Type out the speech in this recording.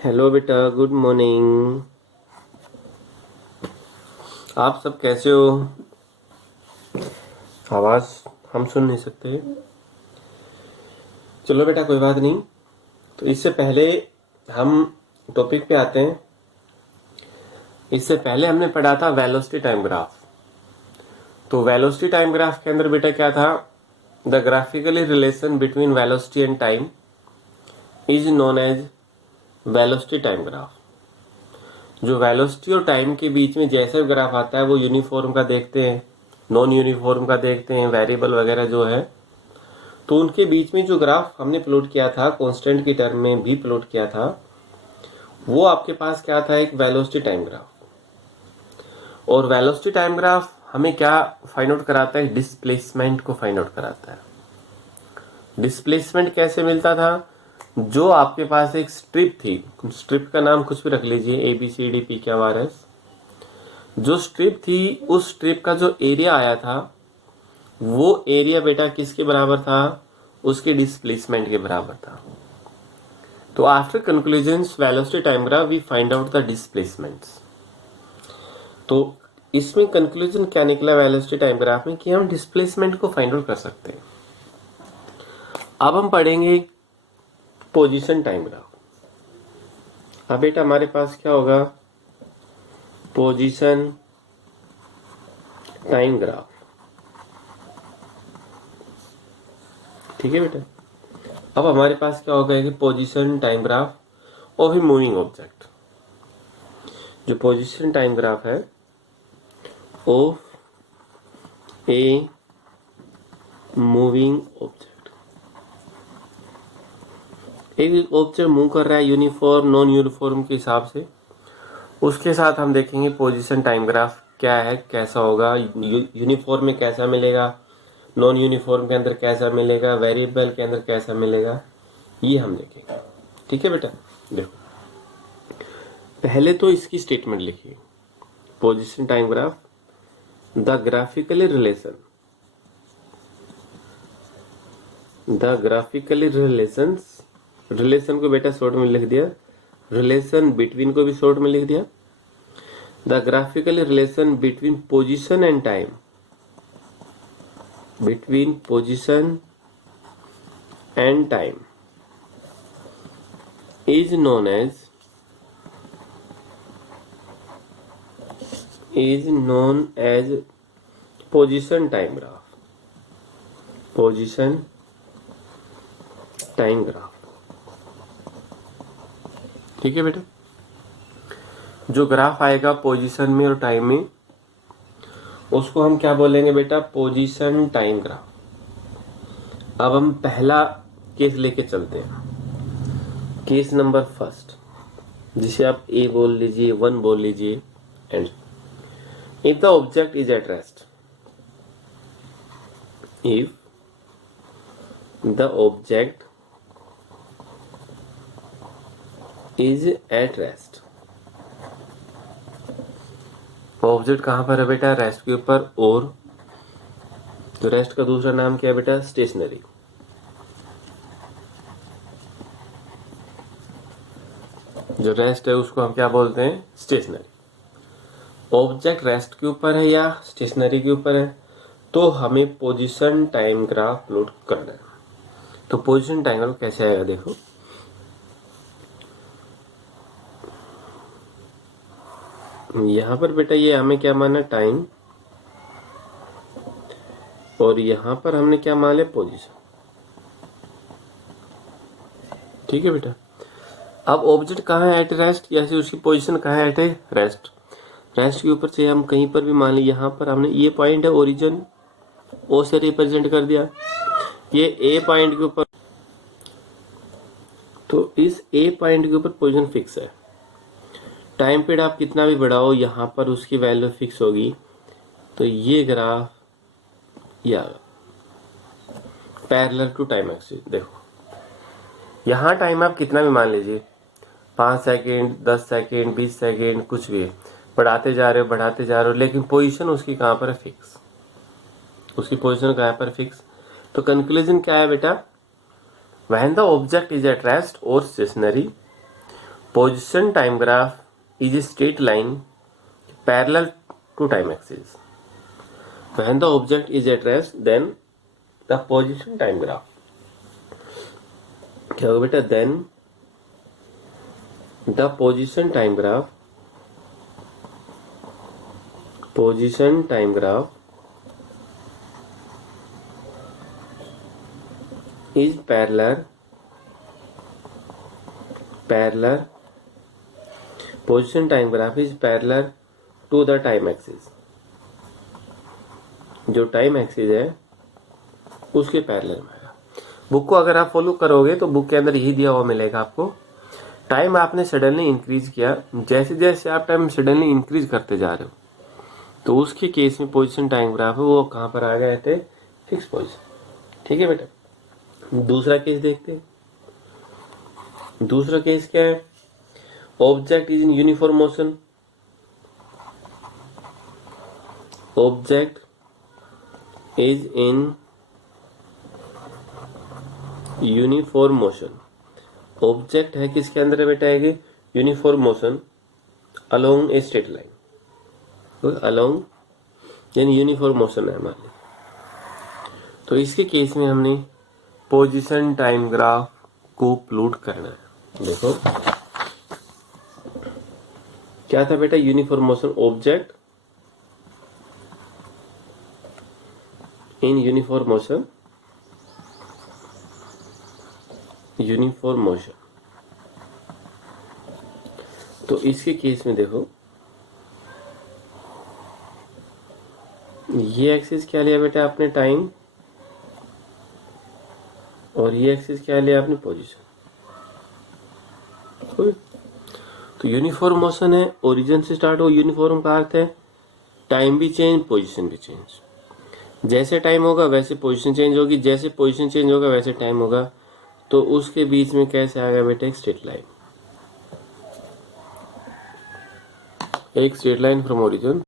Hello बेटा, good morning. आप सब कैसे हो? आवाज़ हम सुन नहीं सकते। चलो बेटा, कोई बात नहीं। तो इससे पहले हम टॉपिक पे आते हैं। इससे पहले हमने पढ़ा था वेलोसिटी टाइम ग्राफ। तो वेलोसिटी टाइम ग्राफ के अंदर बेटा क्या था? The graphically relation between velocity and time is known as velocity time graph. जो वेलोसिटी और टाइम के बीच में जैसे ग्राफ आता है वो यूनिफॉर्म का देखते हैं, नॉन यूनिफॉर्म का देखते हैं, वेरिएबल वगैरह जो है। तो उनके बीच में जो ग्राफ हमने प्लॉट किया था, कांस्टेंट की टर्म में भी प्लॉट किया था, वो आपके पास क्या था? एक वेलोसिटी टाइम ग्राफ। और वेलोसिटी टाइम ग्राफ हमें क्या फाइंड आउट कराता है? डिस्प्लेसमेंट को फाइंड आउट कराता है। डिस्प्लेसमेंट कैसे मिलता था? जो आपके पास एक स्ट्रिप थी, स्ट्रिप का नाम कुछ भी रख लीजिए, ABCDPQRS। जो स्ट्रिप थी, उस स्ट्रिप का जो एरिया आया था, वो एरिया बेटा किसके बराबर था? उसके डिस्प्लेसमेंट के बराबर था। तो after conclusions velocity time graph we find out the displacements. तो इसमें कंक्लूजन क्या निकला वेलोसिटी टाइम ग्राफ में? कि हम डिस्प्लेसमेंट को फाइंड आउट कर सकते हैं। अब हम पढ़ेंगे पोजीशन टाइम ग्राफ। अब बेटा हमारे पास क्या होगा? Position time graph. ठीक है बेटा। अब हमारे पास क्या होगा कि position time graph of a moving object. जो पोजीशन टाइम ग्राफ है ऑफ ए मूविंग ऑब्जेक्ट। एक ऑब्जेक्ट मूव कर रहा है यूनिफॉर्म नॉन यूनिफॉर्म के हिसाब से, उसके साथ हम देखेंगे पोजीशन टाइम ग्राफ क्या है, कैसा होगा, यूनिफॉर्म में कैसा मिलेगा, नॉन यूनिफॉर्म के अंदर कैसा मिलेगा, वेरिएबल के अंदर कैसा मिलेगा, ये हम देखेंगे। ठीक है बेटा। देखो, पहले तो इसकी स्टेटमेंट लिखिए। Position time graph, the graphically relation, the graphically relations, relation को बेटा शॉर्ट में लिख दिया, रिलेशन बिटवीन को भी शॉर्ट में लिख दिया। The graphically relation between position and time, between position and time is known as position time graph, position time graph। ठीक है बेटा। जो ग्राफ आएगा पोजीशन में और टाइम में, उसको हम क्या बोलेंगे बेटा? Position time graph. अब हम पहला केस लेके चलते हैं, केस नंबर फर्स्ट, जिसे आप ए बोल लीजिए, 1 बोल लीजिए। And if the object is at rest, if the object is at rest. Object कहां पर है बेटा? रेस्ट के ऊपर। और तो रेस्ट का दूसरा नाम क्या है बेटा? स्टेशनरी। जो रेस्ट है उसको हम क्या बोलते हैं? स्टेशनरी। ऑब्जेक्ट रेस्ट के ऊपर है या स्टेशनरी के ऊपर है, तो हमें पोजीशन टाइम ग्राफ प्लॉट करना है। तो पोजीशन टाइम ग्राफ कैसे आएगा? देखो, यहां पर बेटा ये हमें क्या माना? टाइम। और यहां पर हमने क्या मान लिया? पोजीशन। ठीक है बेटा। अब ऑब्जेक्ट कहाँ है? एट रेस्ट, या उसकी पोजीशन कहाँ है? At rest. रेस्ट के ऊपर से हम कहीं पर भी मान ली, यहाँ पर हमने ये पॉइंट है, ओरिजिन ओ से रिप्रेजेंट कर दिया, ये ए पॉइंट के ऊपर। तो इस ए पॉइंट के ऊपर पोजीशन फिक्स है। टाइम पीरियड आप कितना भी बढ़ाओ, यहाँ पर उसकी वैल्यू फिक्स होगी। तो ये ग्राफ या पैरेलल टू टाइम एक्सिस। देखो, यहाँ टाइम आप कितना भी मान लीजिए, 5 सेकेंड, 10 सेकेंड, 20 सेकेंड, कुछ भी बढ़ाते जा रहे हो, बढ़ाते जा रहे हो, लेकिन पोजीशन उसकी कहाँ पर है? फिक्स। उसकी पोजीशन कहाँ पर? फिक्स। तो कंक्लूजन क्या है बेटा? When the object is at rest और stationary, position time graph is a straight line parallel to time axis. When the object is at rest then the position time graph, क्या होगा बेटा, then the position time graph is parallel position time graph is parallel to the time axis। जो time axis है उसके parallel में आएगा। Book को अगर आप फॉलो करोगे तो बुक के अंदर यही दिया हुआ मिलेगा आपको। टाइम आपने सडनली इंक्रीज किया, जैसे जैसे आप टाइम सडनली इंक्रीज करते जा रहे हो तो उसके केस में पोजीशन टाइम ग्राफ है वो कहां पर आ गए थे, फिक्स पोजीशन। ठीक है बेटा। दूसरा केस देखते हैं। दूसरा केस क्या है, object is in uniform motion. Object is in uniform motion. Object है किसके अंदर है बेटा, है यूनिफॉर्म मोशन अलोंग ए स्ट्रेट लाइन। अलोंग यानी यूनिफॉर्म मोशन है हमारे। तो इसके केस में हमने पोजीशन टाइम ग्राफ को प्लॉट करना है। देखो क्या था बेटा, uniform motion, object in uniform motion, तो इसके केस में देखो ये एक्सिस क्या लिया बेटा आपने, टाइम, और ये एक्सिस क्या लिया आपने, पोजीशन। तो यूनिफॉर्म मोशन है, ओरिजिन से स्टार्ट हो। यूनिफॉर्म का अर्थ है टाइम भी चेंज, पोजीशन भी चेंज। जैसे टाइम होगा वैसे पोजीशन चेंज होगी, जैसे पोजीशन चेंज होगा वैसे टाइम होगा। तो उसके बीच में कैसे आएगा बेटा, एक स्ट्रेट लाइन, एक स्ट्रेट लाइन फ्रॉम ओरिजिन